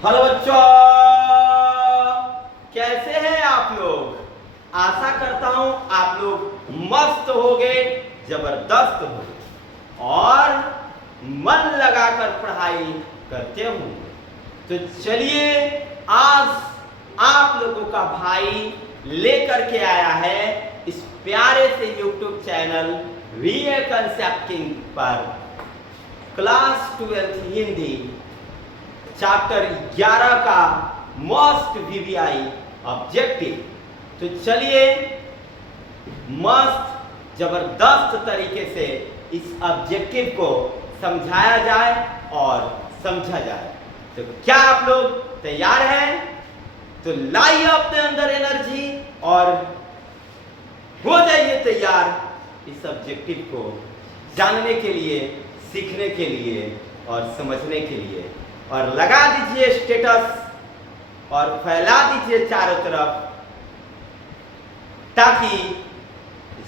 Hello बच्चों, कैसे हैं आप लोग। आशा करता हूं आप लोग मस्त होगे, जबरदस्त होगे और मन लगाकर पढ़ाई करते होंगे। तो चलिए, आज आप लोगों का भाई लेकर के आया है इस प्यारे से YouTube चैनल वीए कंसेप्ट किंग पर क्लास 12 हिंदी चैप्टर 11 का मोस्ट वीवीआई ऑब्जेक्टिव। तो चलिए, मस्त जबरदस्त तरीके से इस ऑब्जेक्टिव को समझाया जाए और समझा जाए। तो क्या आप लोग तैयार हैं? तो लाइए अपने अंदर एनर्जी और हो जाइए तैयार इस ऑब्जेक्टिव को जानने के लिए, सीखने के लिए और समझने के लिए। और लगा दीजिए स्टेटस और फैला दीजिए चारों तरफ, ताकि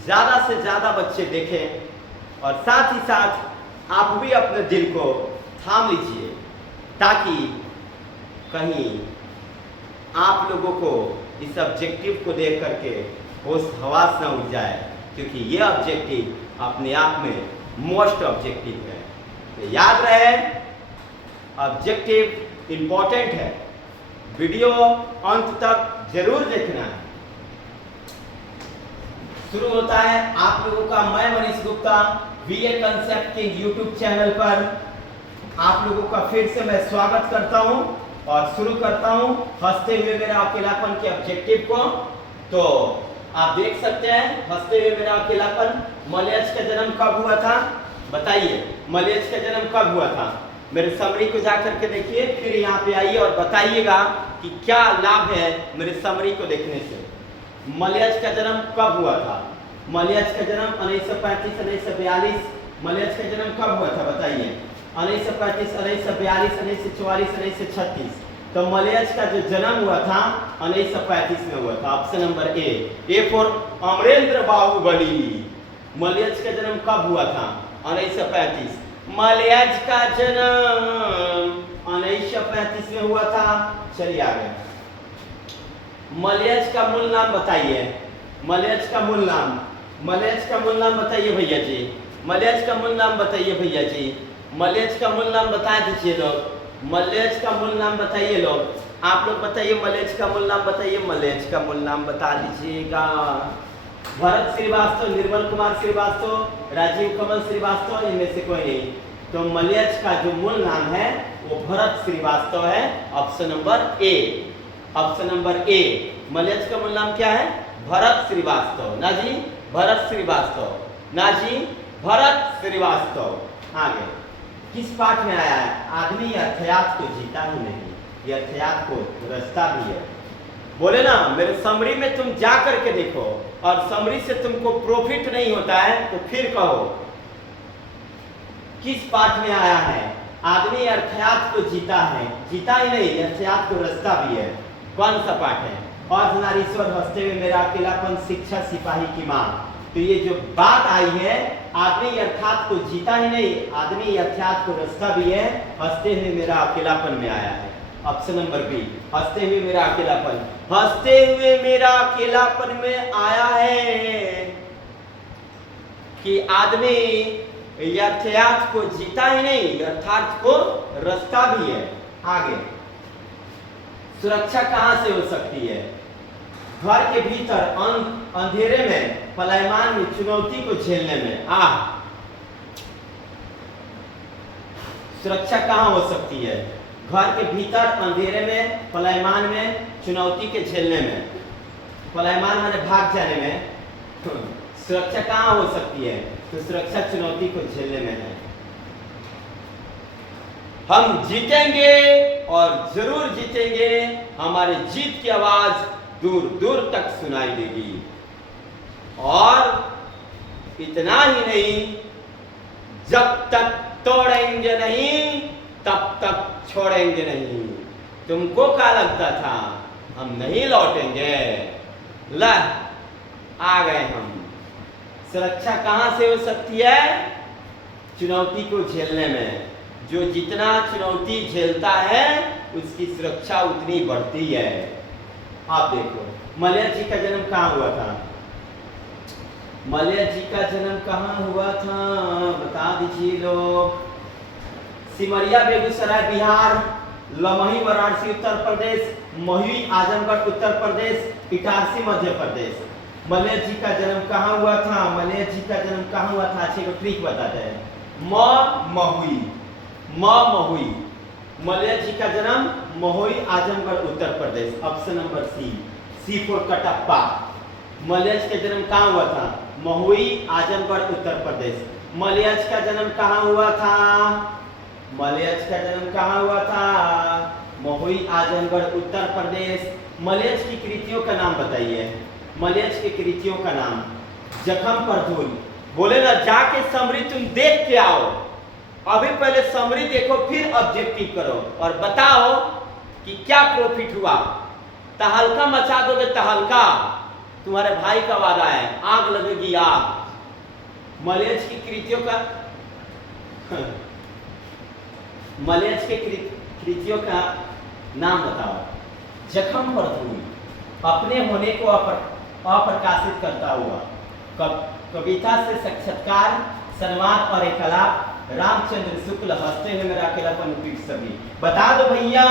ज्यादा से ज्यादा बच्चे देखें और साथ ही साथ आप भी अपने दिल को थाम लीजिए, ताकि कहीं आप लोगों को इस ऑब्जेक्टिव को देख करके होश हवास न उड़ जाए, क्योंकि ये ऑब्जेक्टिव अपने आप में मोस्ट ऑब्जेक्टिव है। तो याद रहे, ऑब्जेक्टिव इंपॉर्टेंट है, वीडियो अंत तक जरूर देखना है। शुरू होता है आप लोगों का मैं मनीष गुप्ता वीए कंसेप्ट के यूट्यूब चैनल पर आप लोगों का फिर से मैं स्वागत करता हूं और शुरू करता हूं हंसते हुए मेरा अकेलापन के ऑब्जेक्टिव को। तो आप देख सकते हैं, हंसते हुए मेरा अकेलापन। मलेच्छ का जन्म कब हुआ था बताइए? मलेच्छ का जन्म कब हुआ था? मेरे समरी को जाकर के देखिए, फिर यहाँ पे आइए और बताइएगा कि क्या लाभ है मेरे समरी को देखने से। मलेच्छ का जन्म कब हुआ था? मलेच्छ का जन्म 1935 1942। मलेच्छ का जन्म कब हुआ था बताइए? 1935 1942 1944 1936। तो मलेच्छ का जो जन्म हुआ था 1935 में हुआ था। Option number A for Amarendra Baahubali. मलेच्छ का जन्म कब हुआ था? 1935। मलेच्छ का जन्म 1935 में हुआ था। चलिए आगे। मलेच्छ का मूल नाम बताइए। मलेच्छ का मूल नाम, मलेच्छ का मूल नाम बताइए भैया जी। मलेच्छ का मूल नाम बताइए भैया जी। मलेच्छ का मूल नाम बता दीजिए लोग। मलेच्छ का मूल नाम बताइए लोग। आप लोग बताइए, मलेच्छ का मूल नाम बताइए। मलेच्छ का मूल नाम बता दीजिएगा। भरत श्रीवास्तव, निर्मल कुमार श्रीवास्तव, राजीव कमल श्रीवास्तव, इनमें से कोई नहीं। तो मलेच्छ का जो मूल नाम है वो भरत श्रीवास्तव है। Option number A. Option number A, मलेच्छ का मूल नाम क्या है? भरत श्रीवास्तव। ना जी, भरत श्रीवास्तव। ना जी, भरत श्रीवास्तव। आगे किस पाठ में आया है? आदमी अर्थात को जीता ही नहीं, ये अर्थात को रचता भी है। बोले ना, मेरे समरी में तुम जा करके देखो और समरी से तुमको प्रॉफिट नहीं होता है तो फिर कहो किस पाठ में आया है? आदमी अर्थात को जीता है, जीता ही नहीं अर्थात को रचता भी है। कौन सा पाठ है? अर्धनारीश्वर, हंसते हुए मेरा अकेलापन, शिक्षा सिपाही की मांग। तो ये जो बात आई है, आदमी अर्थात को जीता ही नहीं, आदमी अर्थात को रचता भी है, हंसते हुए मेरा अकेलापन में आया है। ऑप्शन नंबर बी, हंसते हुए मेरा अकेलापन। हंसते हुए मेरा अकेलापन में आया है कि आदमी यथार्थ को जीता ही नहीं, यथार्थ को रचता भी है। आगे, सुरक्षा कहां से हो सकती है? घर के भीतर अंधेरे में, पलायमान में, चुनौती को झेलने में। सुरक्षा कहां हो सकती है? घर के भीतर अंधेरे में, पलायमान में, चुनौती के झेलने में। पलायमान माने भाग जाने में। सुरक्षा कहां हो सकती है? तो सुरक्षा चुनौती को झेलने में है। हम जीतेंगे और जरूर जीतेंगे। हमारी जीत की आवाज दूर दूर तक सुनाई देगी। और इतना ही नहीं, जब तक तोड़ेंगे नहीं तब तक छोड़ेंगे नहीं। तुमको क्या लगता था हम नहीं लौटेंगे? ला आ गए हम। सुरक्षा कहां से हो सकती है? चुनौती को झेलने में। जो जितना चुनौती झेलता है उसकी सुरक्षा उतनी बढ़ती है। आप देखो मलय जी का जन्म कहाँ हुआ था? मलय जी का जन्म कहाँ हुआ था बता दीजिए लोग। सिमरिया बेगूसराय बिहार, लमही वाराणसी उत्तर प्रदेश, महुई आजमगढ़ उत्तर प्रदेश, इटारसी मध्य प्रदेश। मलय जी का जन्म कहाँ हुआ था? मलय जी का जन्म कहाँ हुआ था? अच्छे को ट्रिक बताते हैं। महुई, महुई। मलय जी का जन्म Mahui Azamgarh Uttar Pradesh. Option number C for Kattappa. Malay ji का जन्म कहाँ हुआ था? महुई आजमगढ़ उत्तर प्रदेश। मलय जी का जन्म कहाँ हुआ था? मलय जी का जन्म कहाँ हुआ था? महुई आजमगढ़ उत्तर प्रदेश। मलय जी की कृतियों का नाम बताइए। मलय जी की कृतियों का नाम। जखम पर धूल। बोले ना जाके समरी तुम देख के आओ। अभी पहले समरी देखो फिर ऑब्जेक्टिव करो और बताओ कि क्या प्रॉफिट हुआ। तहलका मचा दोगे तहलका, तुम्हारे भाई का वादा है, आग लगेगी आग। मलय जी की कृतियों का मलय जी के कृतियों का नाम बताओ। जखम पर धूल, अपने होने को अप्रकाशित करता हुआ, कविता से साक्षात्कार, संवाद और एकलाप, रामचंद्र शुक्ल, हंसते हुए मेरा अकेलापन पीठ सभी। बता दो भैया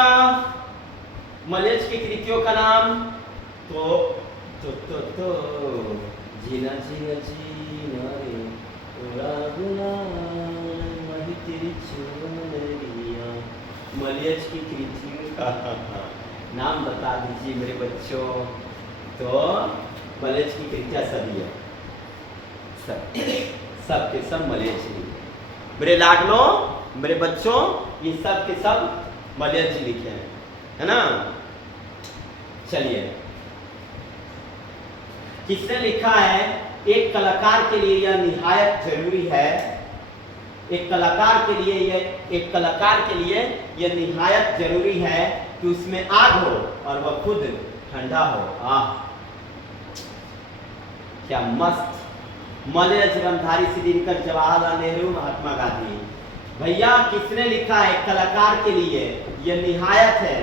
मलय जी की कृतियों का नाम। तो जीना जीना जीना रे तोरा गुना मही तेरी चुनरिया। मलय जी की कृतियों का नाम बता दीजिए मेरे बच्चों। तो मलय जी की कृतियां सभी है, सब के सब मलय जी। मेरे लाडलों, मेरे बच्चों, ये सब के सब मलय जी लिखे हैं, है ना। चलिए, किसने लिखा है? एक कलाकार के लिए यह निहायत जरूरी है। एक कलाकार के लिए यह निहायत जरूरी है कि उसमें आग हो और वह खुद ठंडा हो। आह क्या मस्त। मलय जन्मधारी से दिनकर, जवाहरलाल नेहरू, महात्मा गांधी। भैया किसने लिखा है? कलाकार के लिए यह निहायत है,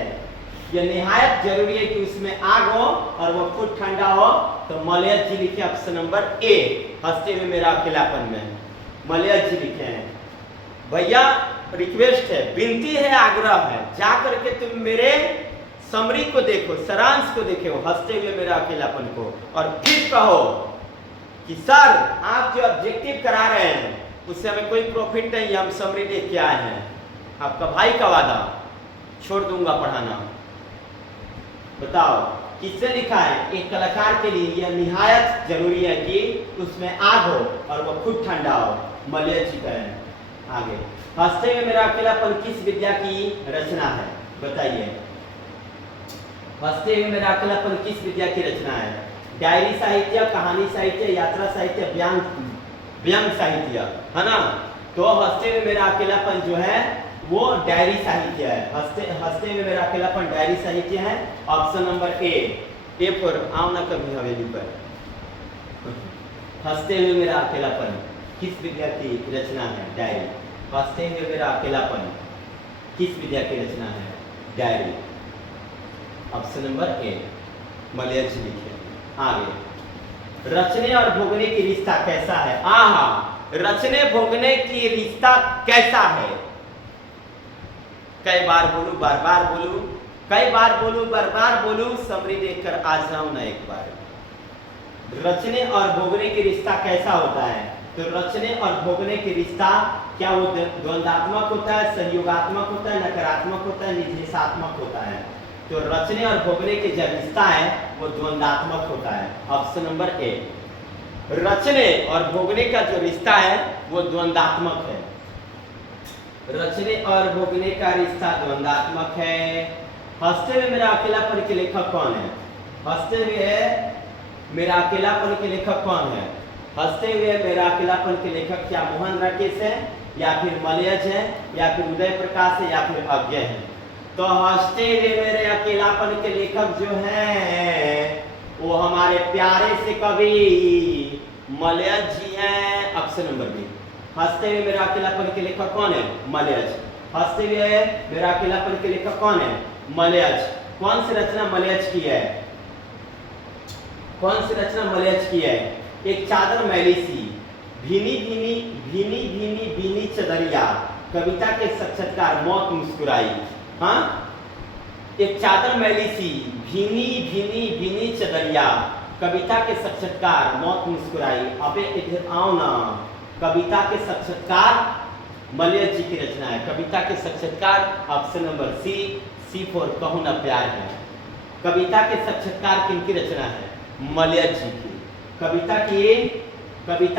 यह निहायत जरूरी है कि उसमें आग हो और वह खुद ठंडा हो। तो मलय जी लिखे ऑप्शन नंबर ए, हंसते हुए मेरा अकेलापन में। मलय जी लिखे हैं। भैया रिक्वेस्ट है, विनती है, आग्रह है, जा करके तुम मेरे समरी को देखो, सारांश को देखो, हंसते हुए मेरा अकेलापन को, और फिर कहो कि सर आप जो ऑब्जेक्टिव करा रहे हैं उससे हमें कोई प्रॉफिट नहीं है, हम समरी देख के आए हैं। आपका भाई का वादा, छोड़ दूंगा पढ़ाना। बताओ किसने लिखा है? एक कलाकार के लिए यह निहायत जरूरी है कि उसमें आग हो और वह खुद ठंडा हो। मलय जी का है। आगे, हंसते हुए मेरा अकेलापन किस विद्या की रचना है? बताइए। हंसते हुए मेरा अकेलापन किस विद्या की रचना है? डायरी साहित्य, कहानी साहित्य, यात्रा साहित्य, व्यंग साहित्य, है ना। तो हंसते हुए मेरा अकेलापन जो है वो डायरी साहित्य है। हंसते हुए मेरा अकेलापन डायरी साहित्य है। ऑप्शन नंबर ए फॉर आओ ना कभी हवेली पर। हंसते हुए मेरा अकेलापन किस विद्या की रचना है? डायरी। हंसते हुए मेरा अकेलापन किस विद्या की रचना है? Diary. Option number A, Malay ji लिखे। आगे, रचने और भोगने की रिश्ता कैसा है? आहा, रचने भोगने की रिश्ता कैसा है? कई बार बोलूं, बार बार बोलूं, कई बार बोलूं, बार बार बोलूं, समरी देखकर आ जाऊं ना एक बार। रचने और भोगने की रिश्ता कैसा होता है? तो रचने और भोगने की रिश्ता क्या वो द्वंद्वात्मक होता है, संयोगात्मक होता है, नकारात्मक होता है, निर्देशात्मक होता है? तो रचने और भोगने के जो रिश्ता है वो द्वंद्वात्मक होता है। ऑप्शन नंबर ए, रचने और भोगने का जो रिश्ता है वो द्वंद्वात्मक है। रचने और भोगने का रिश्ता द्वंद्वात्मक है। हंसते हुए मेरा अकेलापन के लेखक कौन है? हंसते हुए मेरा अकेलापन के लेखक कौन है? हंसते हुए मेरा अकेलापन के लेखक क्या मोहन राकेश है, या फिर मलयज है, या फिर उदय प्रकाश है, या फिर अज्ञ है? तो हंसते हुए मेरे अकेलापन के लेखक जो हैं वो हमारे प्यारे से कवि मलयज जी हैं। ऑप्शन नंबर बी, हंसते हुए मेरा अकेलापन के लेखक कौन है? मलयज। हंसते हुए मेरा अकेलापन के लेखक कौन है? मलयज। कौन सी रचना मलयज की है? कौन सी रचना मलयज की है? एक चादर मैली सी, भीनी भीनी भीनी भीनी भीनी चदरिया, कविता के साक्षात्कार, मौत मुस्कुराई। हाँ, एक चादर मैली सी, भीनी भीनी भीनी चदरिया, कविता के साक्षात्कार, मौत मुस्कुराई। अबे इधर आओ ना, कविता के साक्षात्कार मलयज जी की रचना है। कविता के साक्षात्कार ऑप्शन नंबर सी फॉर कहूं ना प्यार है। कविता के साक्षात्कार किनकी रचना है? मलयज जी की। कविता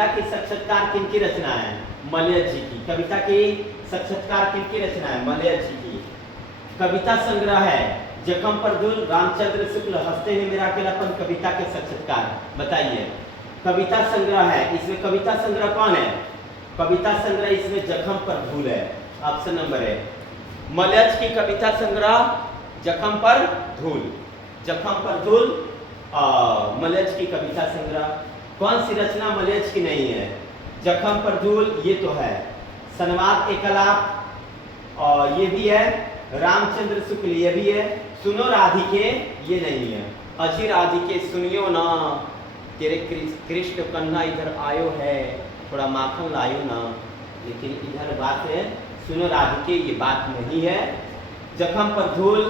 की साक्षात्कार किनकी रचना है? मलयज जी की। कविता की साक्षात्कार किनकी रचना है? मलयज जी की। कविता संग्रह है जखम पर धूल, रामचंद्र शुक्ल, हंसते हुए मेरा अकेलापन, कविता के साक्षात्कार। बताइए, कविता संग्रह है, इसमें कविता संग्रह कौन है? कविता संग्रह इसमें जखम पर धूल है, ऑप्शन नंबर है। मलयज की कविता संग्रह जखम पर धूल, जखम पर धूल, मलयज की कविता संग्रह। कौन सी रचना मलयज की नहीं है? जखम पर धूल ये तो है, संवाद एकलाप और ये भी है, रामचंद्र शुक्ल ये भी है, सुनो राधिके ये नहीं है। अजी राधिके सुनियो ना, तेरे कृष्ण कन्हा इधर आयो है, थोड़ा माखन लायो ना, लेकिन इधर बात है सुनो राधिके, ये बात नहीं है। जखम पर धूल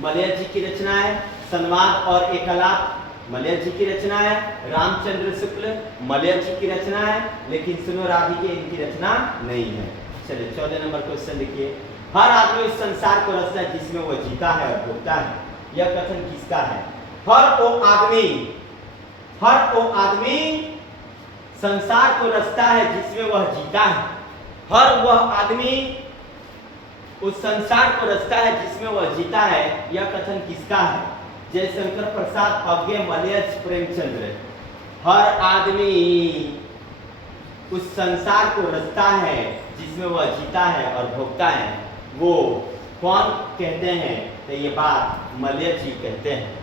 मलयज जी की रचना है, संवाद और एकलाप मलयज जी की रचना है, रामचंद्र शुक्ल मलयज जी की रचना है, लेकिन सुनो राधिके इनकी रचना नहीं है। चलिए 14 नंबर क्वेश्चन देखिए। हर आदमी इस संसार को रचता है जिसमें वह जीता है और भोगता है, यह कथन किसका है? हर वो आदमी संसार को रचता है जिसमें वह जीता है। हर वह आदमी उस संसार को रचता है जिसमें वह जीता है, यह कथन किसका है? जयशंकर प्रसाद, अज्ञे, मलयज, प्रेमचंद्र। हर आदमी उस संसार को रचता है जिसमें वह जीता है और भोगता है, वो कौन कहते हैं? तो ये बात मलयज जी कहते हैं।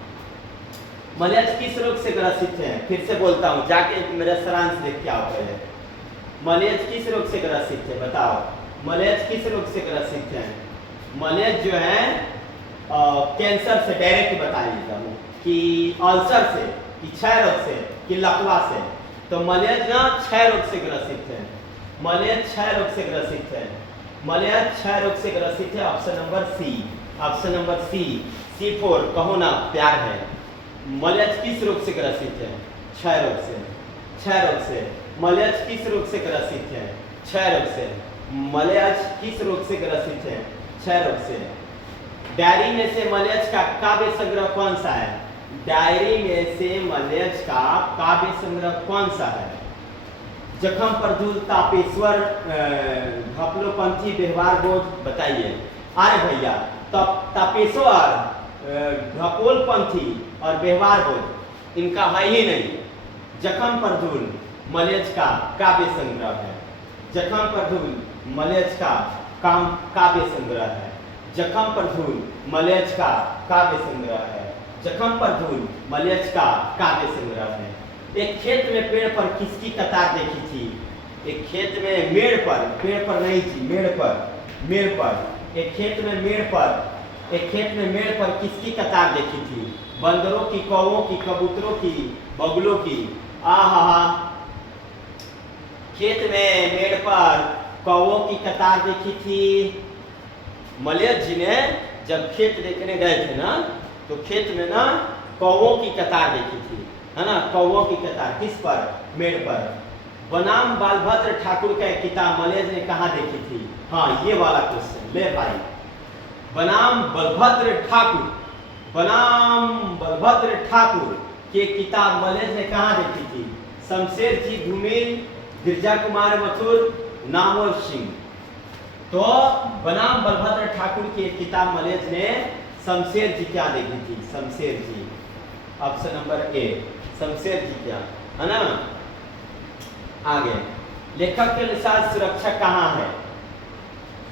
मलयज किस रोग से ग्रसित हैं? फिर से बोलता हूं, जाके मेरा सारांश देख के आओ पहले। मलयज किस रोग से ग्रसित है? बताओ, मलयज किस रोग से ग्रसित है? मलयज जो है कैंसर से, डायरेक्ट बता देता हूँ कि अल्सर से, कि क्षय रोग से, कि लकवा से। तो मलयज ना क्षय रोग से ग्रसित है। मलयज क्षय रोग से ग्रसित है। मलयज क्षय रोग से ग्रसित है, option number C. Option number C for कहो ना प्यार है। मलयज किस रोग से ग्रसित है? क्षय रोग से। क्षय रोग से। मलयज किस रोग से ग्रसित है? क्षय रोग से। मलयज किस रोग से ग्रसित है? क्षय रोग से। डायरी में से मलयज का काव्य संग्रह कौन सा है? डायरी में से मलयज का काव्य संग्रह कौन सा है? जखम पर धूल, तापेश्वर, घपलोपंथी, व्यवहार बोझ। बताइए। अरे भैया, तापेश्वर, घपोलपंथी और व्यवहार बोझ इनका है ही नहीं। जखम पर धूल मलयज का काव्य संग्रह है। जखम पर धूल मलयज का काव्य संग्रह है। जखम पर धूल मलयज का काव्य संग्रह है। जखम पर धूल मलयज का काव्य संग्रह है। एक खेत में पेड़ पर किसकी कतार देखी थी? एक खेत में मेड़ पर, पेड़ पर नहीं थी, मेड़ पर। एक खेत में मेड़ पर किसकी कतार देखी थी? बंदरों की, कौवों की, कबूतरों की, बगुलों की। आहा, खेत में मेड़ पर कौवों की कतार देखी थी। मलयज जी ने जब खेत देखने गए थे ना, तो खेत में ना कौवों की कतार देखी थी, है ना? कौवों की कतार किस पर? मेड़ पर। बनाम बलभद्र ठाकुर का एक किताब मलयज ने कहाँ देखी थी? हाँ, ये वाला क्वेश्चन ले भाई। बनाम बलभद्र ठाकुर की किताब मलयज ने कहाँ देखी थी? शमशेर जी धूमिल, गिरजा कुमार मथुर, नामवर सिंह। तो बनाम बलभद्र ठाकुर की एक किताब मलयज ने शमशेर जी क्या देखी थी? शमशेर जी, ऑप्शन नंबर ए, शमशेर जी क्या, है ना? आगे, लेखक के अनुसार सुरक्षा कहाँ है?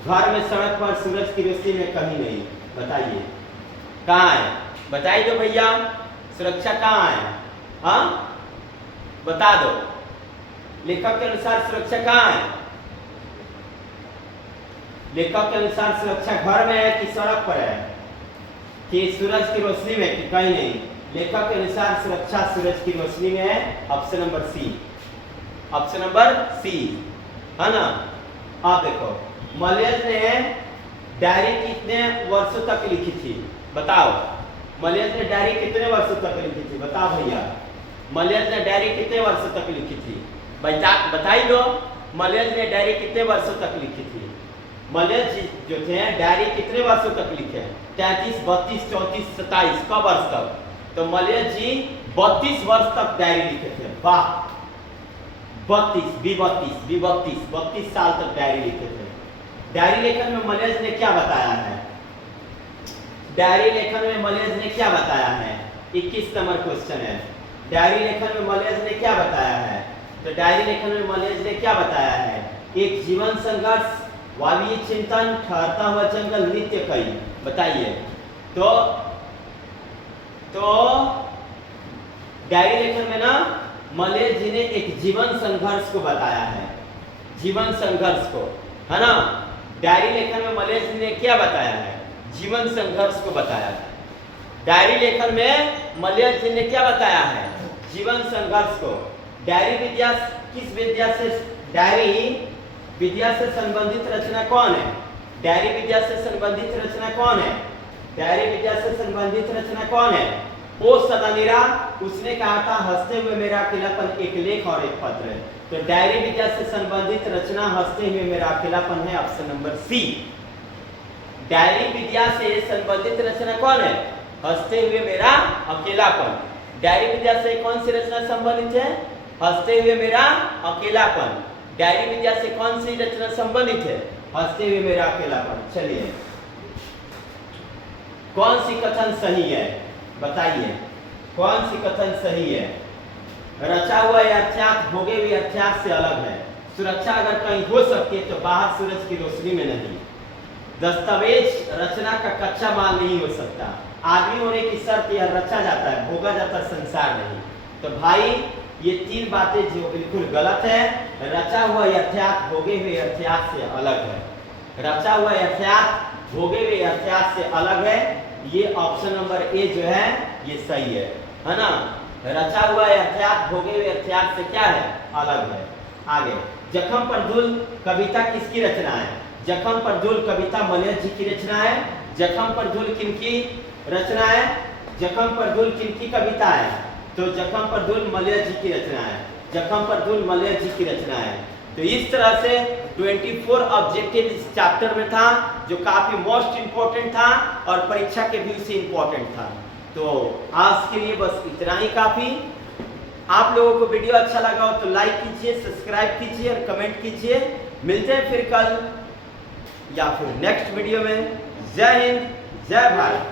घर में, सड़क पर, सूरज की रोशनी में, कहीं नहीं। बताइए कहाँ है? बताइए दो भैया, सुरक्षा कहाँ है? हाँ, बता दो। लेखक के अनुसार सुरक्षा कहाँ है? लेखक के अनुसार सुरक्षा घर में है कि सड़क पर है, कि सूरज की रोशनी में, कि कहीं नहीं। लेखक के अनुसार सुरक्षा सूरज की रोशनी में है। Option number C, option number C, है ना। आप देखो मलयज ने डायरी कितने वर्षों तक लिखी थी, बताओ। मलयज ने डायरी कितने वर्षों तक लिखी थी, बताओ भैया। मलयज ने डायरी कितने वर्षों तक लिखी थी, बताई दो। मलयज ने डायरी कितने वर्षों तक लिखी थी। मलयज जो थे डायरी कितने वर्षों तक लिखे, 33, 32, 34, 27, कब वर्ष तक? तो मलयज जी 32 वर्ष तक डायरी लिखे थे। वाह, 32 साल तक डायरी लिखे थे। डायरी लेखन में मलयज ने क्या बताया है? डायरी लेखन में मलयज ने क्या बताया है? 21 नंबर क्वेश्चन है। डायरी लेखन में मलयज ने क्या बताया है? तो डायरी लेखन में मलयज ने क्या बताया है? एक जीवन संघर्ष, वाली चिंतन, ठहरता हुआ जंगल, नित्य कई। बताइए। तो डायरी लेखन में ना मलयज जी ने एक जीवन संघर्ष को बताया है, जीवन संघर्ष को, है ना। डायरी लेखन में मलयज जी ने क्या बताया है? जीवन संघर्ष को बताया है। डायरी लेखन में मलयज जी ने क्या बताया है? जीवन संघर्ष को। डायरी विद्या किस विद्या से, डायरी विद्या से संबंधित रचना कौन है? डायरी विद्या से संबंधित रचना कौन है? डायरी विद्या से संबंधित रचना कौन है? ओ सदानीरा, उसने कहा था हंसते हुए मेरा अकेलापन, एक लेख और एक पत्र। तो डायरी विद्या से संबंधित रचना हंसते हुए मेरा अकेलापन है। Option number C. डायरी विद्या से संबंधित रचना कौन है? हंसते हुए मेरा अकेलापन। डायरी विद्या से कौन सी रचना संबंधित है? हंसते हुए मेरा अकेलापन। डायरी विद्या से कौन सी रचना संबंधित है? हंसते हुए मेरा अकेलापन। चलिए, कौन सी कथन सही है, बताइए। कौन सी कथन सही है? रचा हुआ अर्थात भोगे हुए अर्थात से अलग है। सुरक्षा अगर कहीं हो सकती है तो बाहर सूरज की रोशनी में नहीं। दस्तावेज रचना का कच्चा माल नहीं हो सकता। आदमी होने की शर्त यह रचा जाता है, भोगा जाता है, संसार नहीं। तो भाई ये तीन बातें जो बिल्कुल गलत है। रचा हुआ अर्थात भोगे हुए अर्थात से अलग है। रचा हुआ अर्थात भोगे हुए अर्थात से अलग है। ये ऑप्शन नंबर ए जो है ये सही है ना। रचा हुआ अर्थात भोगे हुए अर्थात से क्या है? अलग है। आगे, जखम पर धूल कविता किसकी रचना है? जखम पर धूल कविता मलयज जी की रचना है। जखम पर धूल किनकी रचना है? जखम पर धूल किनकी कविता है? तो जखम पर धूल मलयज जी की रचना है। जखम पर धूल मलयज जी की रचना है। तो इस तरह से 24 ऑब्जेक्टिव इस चैप्टर में था, जो काफी मोस्ट इंपॉर्टेंट था और परीक्षा के व्यू से इंपॉर्टेंट था। तो आज के लिए बस इतना ही काफी। आप लोगों को वीडियो अच्छा लगा हो तो लाइक कीजिए, सब्सक्राइब कीजिए और कमेंट कीजिए। मिलते हैं फिर कल या फिर नेक्स्ट वीडियो में। जय हिंद, जय भारत।